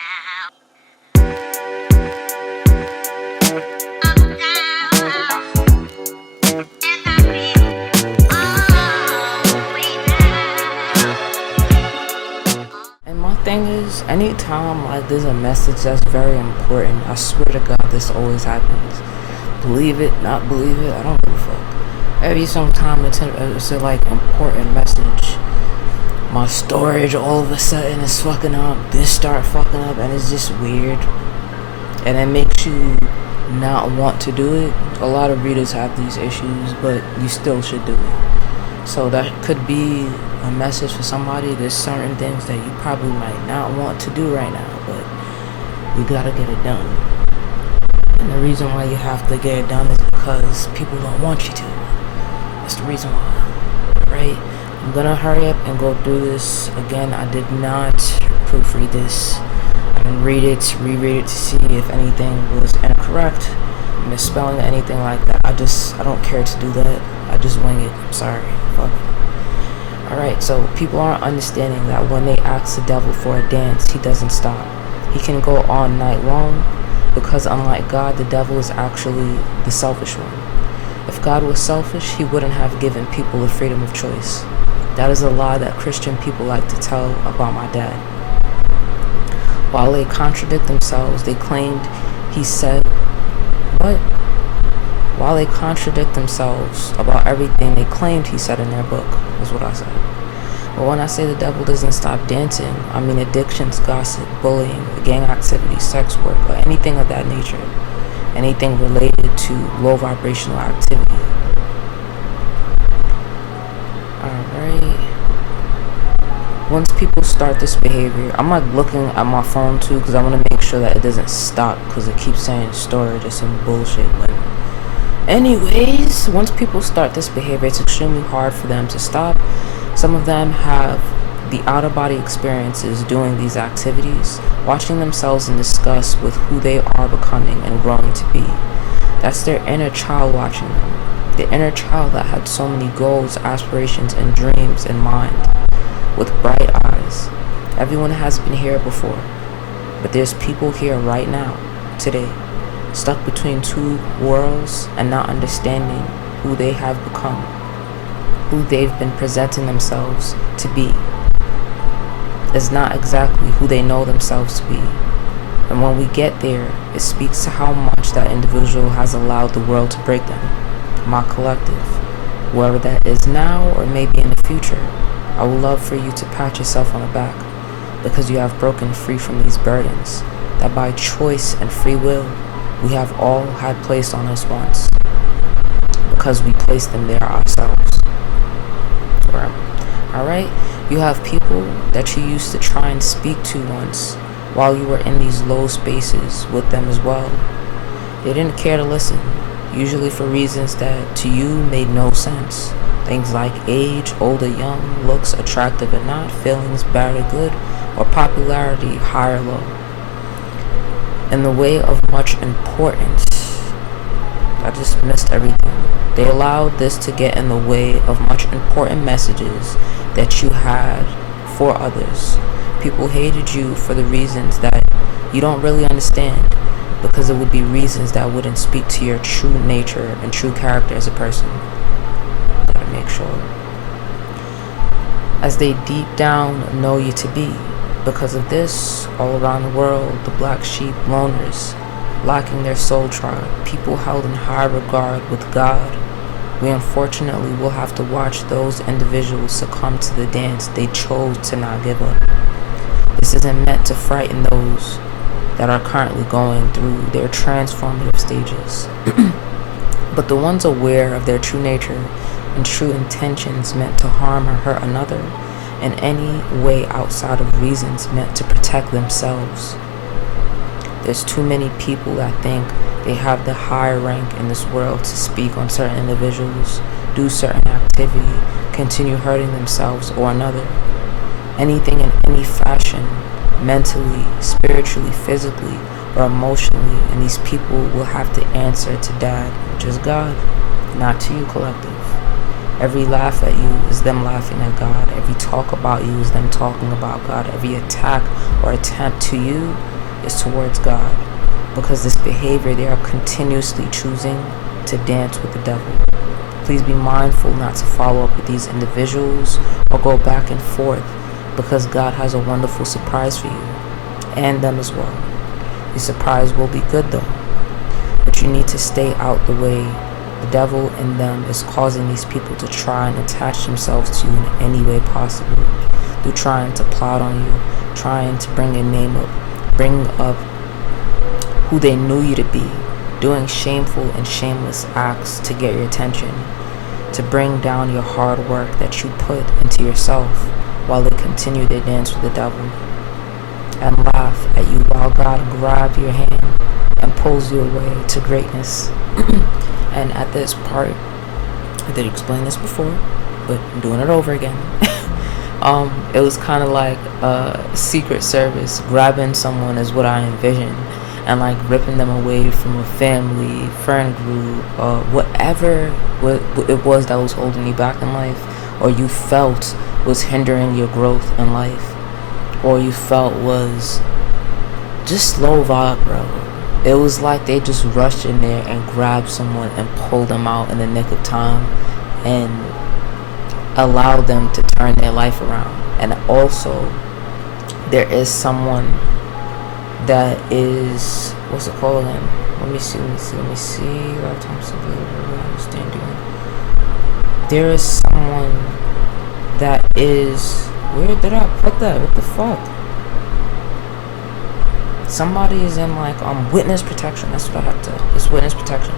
And my thing is, anytime like there's a message that's very important, I swear to God, this always happens. Believe it, not believe it, I don't give a fuck. Every sometime it's a like important message. My storage all of a sudden is fucking up. This start fucking up, and it's just weird. And it makes you not want to do it. A lot of readers have these issues, but you still should do it. So that could be a message for somebody. There's certain things that you probably might not want to do right now, but you gotta get it done. And the reason why you have to get it done is because people don't want you to. That's the reason why, right? I'm gonna hurry up and go through this. Again, I did not proofread this. I didn't read it, reread it to see if anything was incorrect, misspelling, anything like that. I don't care to do that. I just wing it. I'm sorry. Fuck it. Alright, so people aren't understanding that when they ask the devil for a dance, he doesn't stop. He can go all night long, because unlike God, the devil is actually the selfish one. If God was selfish, he wouldn't have given people the freedom of choice. That is a lie that Christian people like to tell about my dad. While they contradict themselves, they claimed he said, what? While they contradict themselves about everything they claimed he said in their book, is what I said. But when I say the devil doesn't stop dancing, I mean addictions, gossip, bullying, gang activity, sex work, or anything of that nature. Anything related to low vibrational activity. Alright. Once people start this behavior, I'm like looking at my phone too, because I want to make sure that it doesn't stop, because it keeps saying storage or some bullshit. But anyways, once people start this behavior, it's extremely hard for them to stop. Some of them have the out-of-body experiences doing these activities, watching themselves in disgust with who they are becoming and growing to be. That's their inner child watching them. The inner child that had so many goals, aspirations, and dreams in mind, with bright eyes. Everyone has been here before, but there's people here right now, today, stuck between two worlds and not understanding who they have become, who they've been presenting themselves to be. Is not exactly who they know themselves to be. And when we get there, it speaks to how much that individual has allowed the world to break them. My collective, whoever that is now or maybe in the future, I would love for you to pat yourself on the back, because you have broken free from these burdens that by choice and free will we have all had placed on us once, because we placed them there ourselves. Alright? You have people that you used to try and speak to once while you were in these low spaces with them as well. They didn't care to listen, usually for reasons that to you made no sense. Things like age, old or young, looks attractive or not, feelings bad or good, or popularity high or low. In the way of much importance, I just missed everything. They allowed this to get in the way of much important messages that you had for others. People hated you for the reasons that you don't really understand, because it would be reasons that wouldn't speak to your true nature and true character as a person. Gotta make sure. As they deep down know you to be. Because of this, all around the world, the black sheep loners, lacking their soul tribe, people held in high regard with God, we unfortunately will have to watch those individuals succumb to the dance they chose to not give up. This isn't meant to frighten those that are currently going through their transformative stages, but the ones aware of their true nature and true intentions meant to harm or hurt another in any way outside of reasons meant to protect themselves. There's too many people that think they have the higher rank in this world to speak on certain individuals, do certain activity, continue hurting themselves or another. Anything in any fashion, mentally, spiritually, physically, or emotionally, and these people will have to answer to Dad, which is God, not to you, collective. Every laugh at you is them laughing at God. Every talk about you is them talking about God. Every attack or attempt to you is towards God. Because this behavior, they are continuously choosing to dance with the devil. Please be mindful not to follow up with these individuals or go back and forth, because God has a wonderful surprise for you and them as well. The surprise will be good though, but you need to stay out the way. The devil in them is causing these people to try and attach themselves to you in any way possible. They're trying to plot on you, trying to bring your name up, bring up who they knew you to be, doing shameful and shameless acts to get your attention, to bring down your hard work that you put into yourself, while they continue their dance with the devil and laugh at you while God grabs your hand and pulls you away to greatness. And at this part, I did explain this before, but I'm doing it over again. It was kind of like a secret service grabbing someone is what I envisioned, and like ripping them away from a family, friend group, whatever it was that was holding you back in life, or you felt was hindering your growth in life, or you felt was just low vibe, bro. It was like they just rushed in there and grabbed someone and pulled them out in the nick of time and allowed them to turn their life around. And also, there is someone that is, what's it called again? Let me see. Lifetime understanding. There is someone that is, where did I put that? What the fuck? Somebody is in like witness protection. That's what I have to. It's witness protection.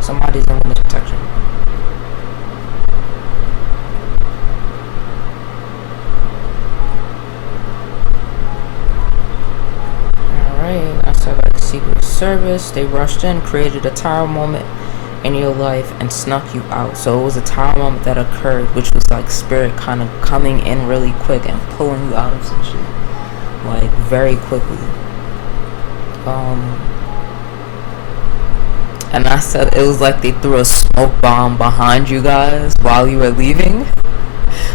Somebody's in witness protection. Alright, I said like Secret Service. They rushed in, created a tower moment in your life and snuck you out. So it was a tower moment that occurred, which was like spirit kind of coming in really quick and pulling you out of some shit. Like very quickly. And I said it was like they threw a smoke bomb behind you guys while you were leaving,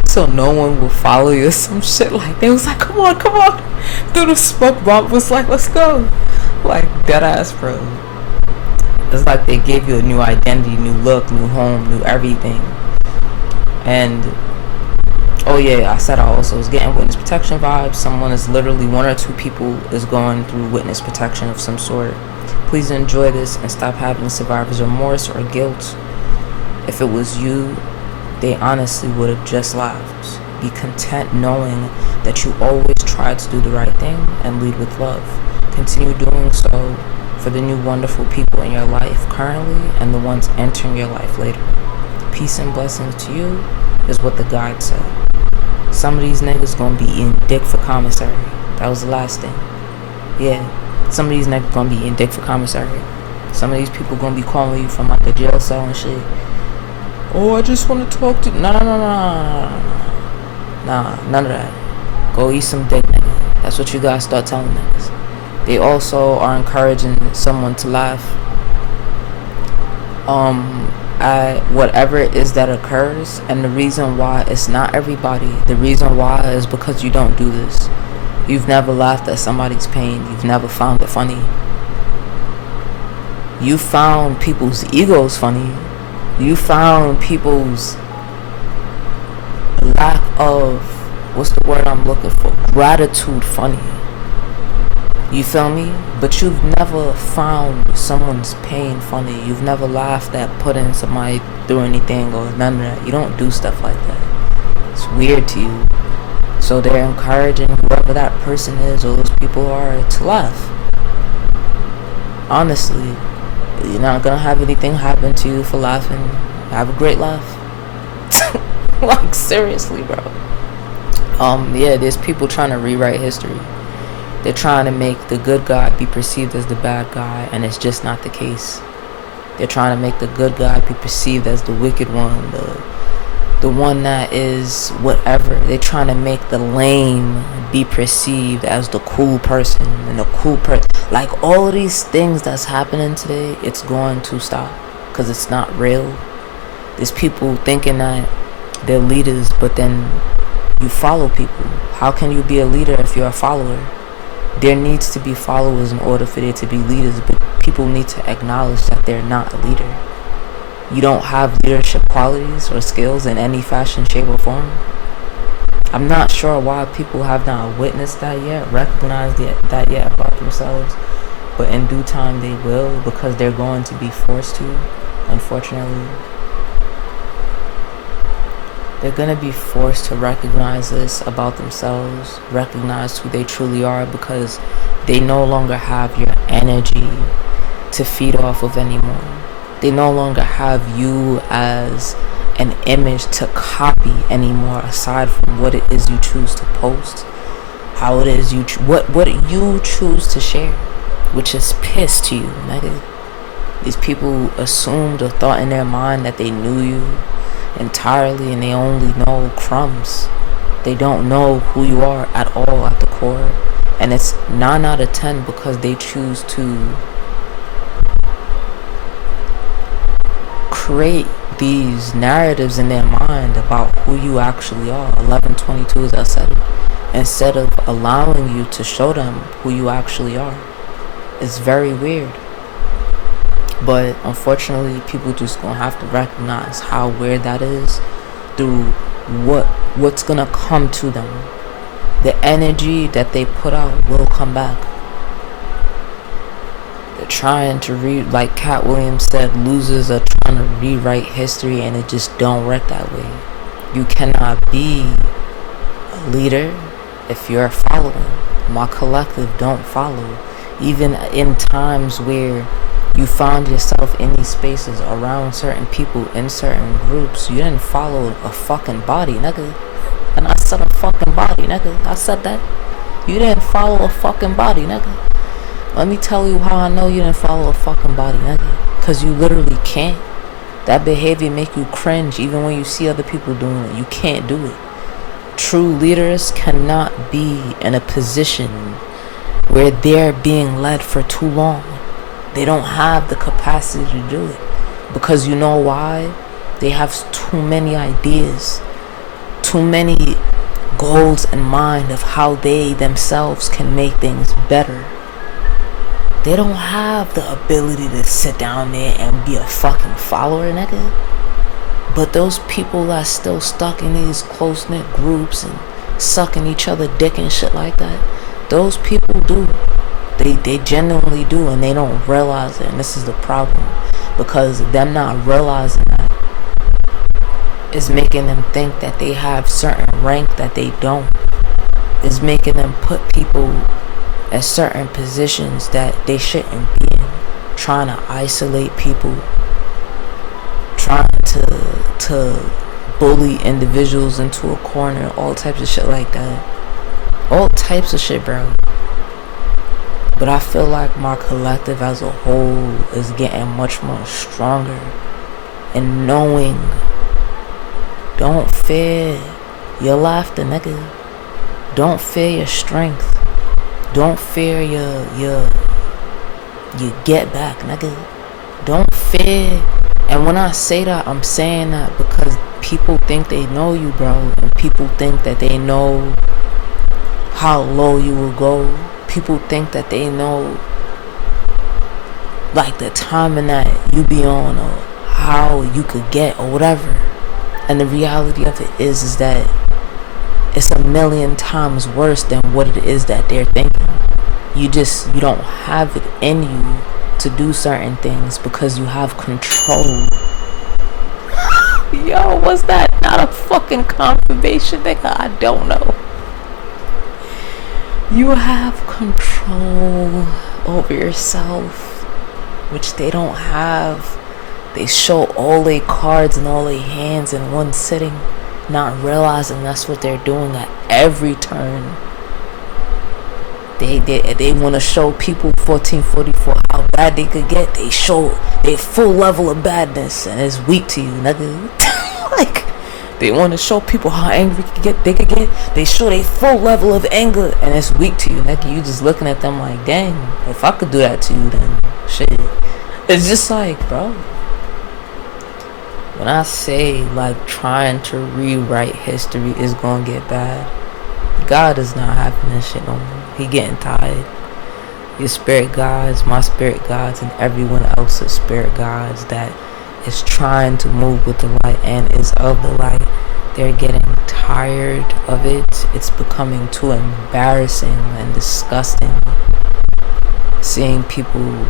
so no one will follow you or some shit. Like they was like, come on, threw the smoke bomb, was like, let's go, like dead ass, bro. It's like they gave you a new identity, new look, new home, new everything. And oh yeah, I said I also was getting witness protection vibes. Someone is literally, one or two people is going through witness protection of some sort. Please enjoy this and stop having survivor's remorse or guilt. If it was you, they honestly would have just laughed. Be content knowing that you always try to do the right thing and lead with love. Continue doing so for the new wonderful people in your life currently and the ones entering your life later. Peace and blessings to you is what the guide said. Some of these niggas gonna be eating dick for commissary. That was the last thing. Yeah, some of these niggas gonna be eating dick for commissary. Some of these people gonna be calling you from like the jail cell and shit. Oh, I just want to talk to. Nah, none of that. Go eat some dick, nigga. That's what you guys start telling niggas. They also are encouraging someone to laugh at whatever it is that occurs, and the reason why it's not everybody, the reason why is because you don't do this. You've never laughed at somebody's pain. You've never found it funny. You found people's egos funny. You found people's lack of, what's the word I'm looking for, gratitude funny. You feel me? But you've never found someone's pain funny. You've never laughed at putting somebody through anything or none of that. You don't do stuff like that. It's weird to you. So they're encouraging whoever that person is or those people are to laugh. Honestly, you're not gonna have anything happen to you for laughing. Have a great laugh. Like seriously, bro. Yeah, there's people trying to rewrite history. They're trying to make the good guy be perceived as the bad guy, and it's just not the case. They're trying to make the good guy be perceived as the wicked one, the one that is whatever. They're trying to make the lame be perceived as the cool person, and the cool person. Like all of these things that's happening today, it's going to stop because it's not real. There's people thinking that they're leaders, but then you follow people. How can you be a leader if you're a follower? There needs to be followers in order for there to be leaders, but people need to acknowledge that they're not a leader. You don't have leadership qualities or skills in any fashion, shape, or form. I'm not sure why people have not witnessed that yet, recognized that yet about themselves, but in due time they will, because they're going to be forced to, unfortunately. They're going to be forced to recognize this about themselves, recognize who they truly are, because they no longer have your energy to feed off of anymore. They no longer have you as an image to copy anymore, aside from what it is you choose to post, how it is what you choose to share, which is piss to you, nigga. These people assumed or thought in their mind that they knew you entirely, and they only know crumbs. They don't know who you are at all at the core, and it's 9 out of 10 because they choose to create these narratives in their mind about who you actually are. 1122, as I said, instead of allowing you to show them who you actually are. It's very weird. But unfortunately, people just gonna have to recognize how weird that is through what's gonna come to them. The energy that they put out will come back. They're trying to like Cat Williams said, losers are trying to rewrite history, and it just don't work that way. You cannot be a leader if you're following. My collective don't follow. Even in times where you found yourself in these spaces around certain people in certain groups, you didn't follow a fucking body, nigga. And I said a fucking body, nigga. I said that. You didn't follow a fucking body, nigga. Let me tell you how I know you didn't follow a fucking body, nigga. Cause you literally can't. That behavior make you cringe even when you see other people doing it. You can't do it. True leaders cannot be in a position where they're being led for too long. They don't have the capacity to do it. Because you know why? They have too many ideas, too many goals in mind of how they themselves can make things better. They don't have the ability to sit down there and be a fucking follower, nigga. But those people that's still stuck in these close-knit groups and sucking each other dick and shit like that, those people do. They genuinely do, and they don't realize it, and this is the problem. Because them not realizing that is making them think that they have certain rank that they don't. Is making them put people in certain positions that they shouldn't be in. Trying to isolate people. Trying to bully individuals into a corner. All types of shit like that. All types of shit, bro. But I feel like my collective as a whole is getting much more stronger. And knowing, don't fear your laughter, nigga. Don't fear your strength. Don't fear your get back, nigga. Don't fear. And when I say that, I'm saying that because people think they know you, bro. And people think that they know how low you will go. People think that they know like the timing that you be on or how you could get or whatever. And the reality of it is that it's a million times worse than what it is that they're thinking. You don't have it in you to do certain things because you have control. Yo, was that not a fucking confirmation, nigga? I don't know. You have control over yourself, which they don't have. They show all their cards and all their hands in one sitting, not realizing that's what they're doing at every turn. They want to show people 1444 how bad they could get. They show their full level of badness, and it's weak to you, nigga. Like, they want to show people how angry they could get. They show their full level of anger, and it's weak to you, nigga. You just looking at them like, dang, if I could do that to you, then shit. It's just like, bro, When I say like trying to rewrite history is gonna get bad, God is not having this shit no more. He getting tired. Your spirit guides, my spirit guides, and everyone else's spirit guides that is trying to move with the light and is of the light. They're getting tired of it. It's becoming too embarrassing and disgusting. Seeing people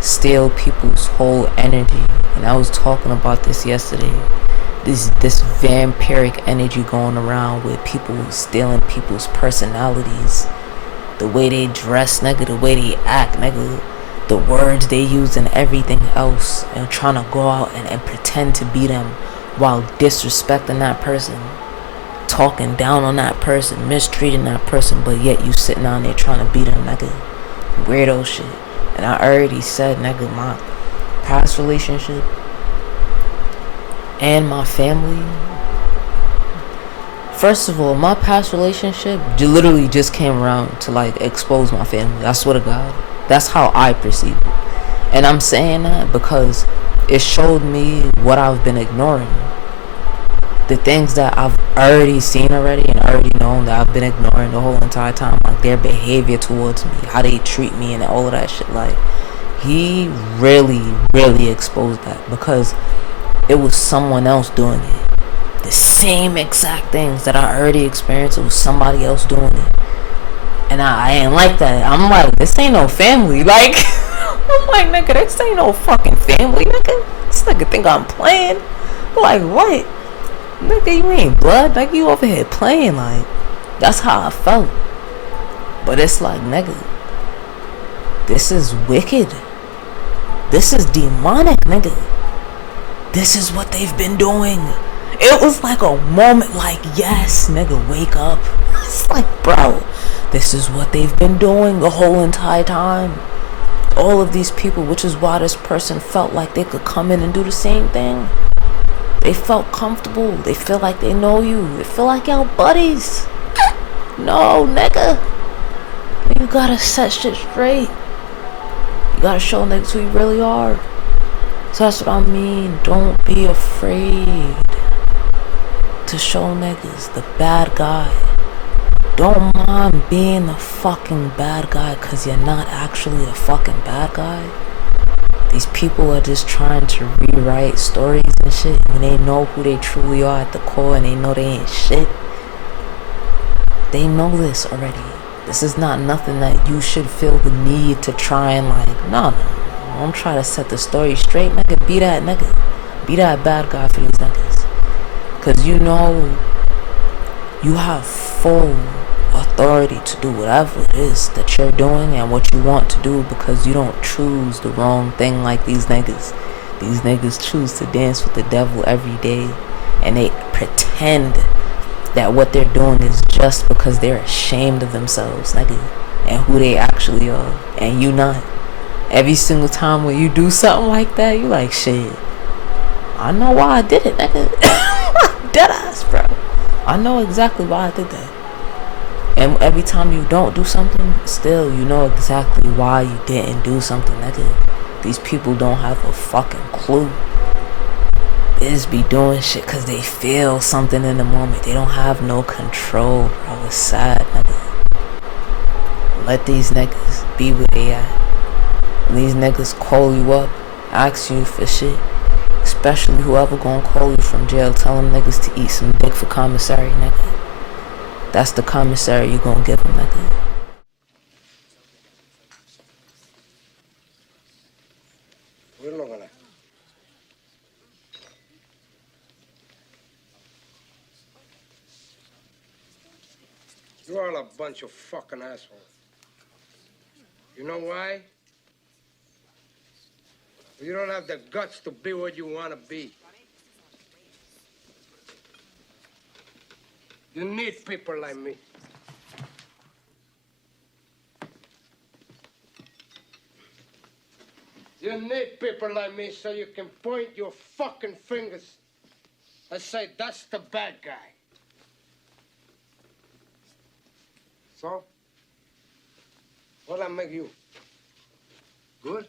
steal people's whole energy. And I was talking about this yesterday. This vampiric energy going around with people stealing people's personalities. The way they dress, nigga, the way they act, nigga, the words they use and everything else, and trying to go out and pretend to be them while disrespecting that person, talking down on that person, mistreating that person, but yet you sitting down there trying to be them, nigga. Weirdo shit. And I already said, nigga, my past relationship and my family. First of all, my past relationship literally just came around to like expose my family. I swear to God. That's how I perceive it. And I'm saying that because it showed me what I've been ignoring. The things that I've already seen already and already known that I've been ignoring the whole entire time. Like their behavior towards me, how they treat me and all of that shit. Like he really, really exposed that because it was someone else doing it. The same exact things that I already experienced, it was somebody else doing it. And I ain't like that. I'm like, this ain't no family. Like, I'm like, nigga, this ain't no fucking family, nigga. This nigga think I'm playing. Like, what? Nigga, you ain't blood. Like, you over here playing. Like, that's how I felt. But it's like, nigga, this is wicked. This is demonic, nigga. This is what they've been doing. It was like a moment like, yes, nigga, wake up. It's like, bro, this is what they've been doing the whole entire time. All of these people, which is why this person felt like they could come in and do the same thing. They felt comfortable. They feel like they know you. They feel like y'all buddies. No, nigga. You gotta set shit straight. You gotta show niggas who you really are. So that's what I mean. Don't be afraid to show niggas the bad guy. Don't mind being the fucking bad guy because you're not actually the fucking bad guy. These people are just trying to rewrite stories and shit when they know who they truly are at the core and they know they ain't shit. They know this already. This is not nothing that you should feel the need to try and like, no. Don't try to set the story straight, nigga. Be that nigga. Be that bad guy for these niggas. Because you know you have full authority to do whatever it is that you're doing and what you want to do because you don't choose the wrong thing like these niggas. These niggas choose to dance with the devil every day and they pretend that what they're doing is just because they're ashamed of themselves, nigga, and who they actually are, and you not. Every single time when you do something like that, you like, shit, I know why I did it, nigga. Deadass, bro. I know exactly why I did that. And every time you don't do something, still, you know exactly why you didn't do something, nigga. These people don't have a fucking clue. They just be doing shit because they feel something in the moment. They don't have no control, bro. It's sad, nigga. Let these niggas be where they at. When these niggas call you up, ask you for shit, especially whoever gonna call you from jail, tell them niggas to eat some dick for commissary, nigga. That's the commissary you gonna give them, nigga. You're all a bunch of fucking assholes. You know why? You don't have the guts to be what you want to be. You need people like me. You need people like me so you can point your fucking fingers and say, that's the bad guy. So? What'll that make you? Good?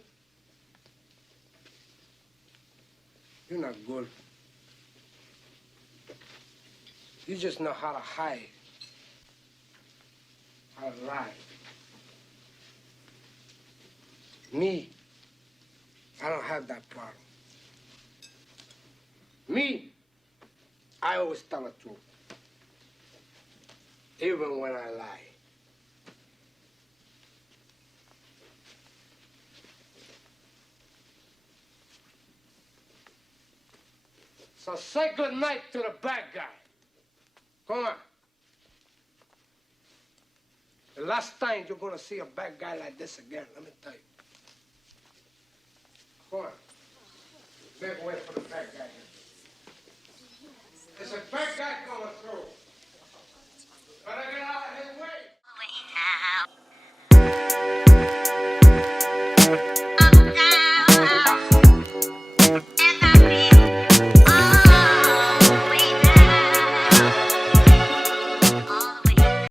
You're not good. You just know how to hide, how to lie. Me, I don't have that problem. Me, I always tell the truth, even when I lie. So say good night to the bad guy. Come on. The last time you're gonna see a bad guy like this again, let me tell you. Come on. Make way for the bad guy here. There's a bad guy coming through. Better get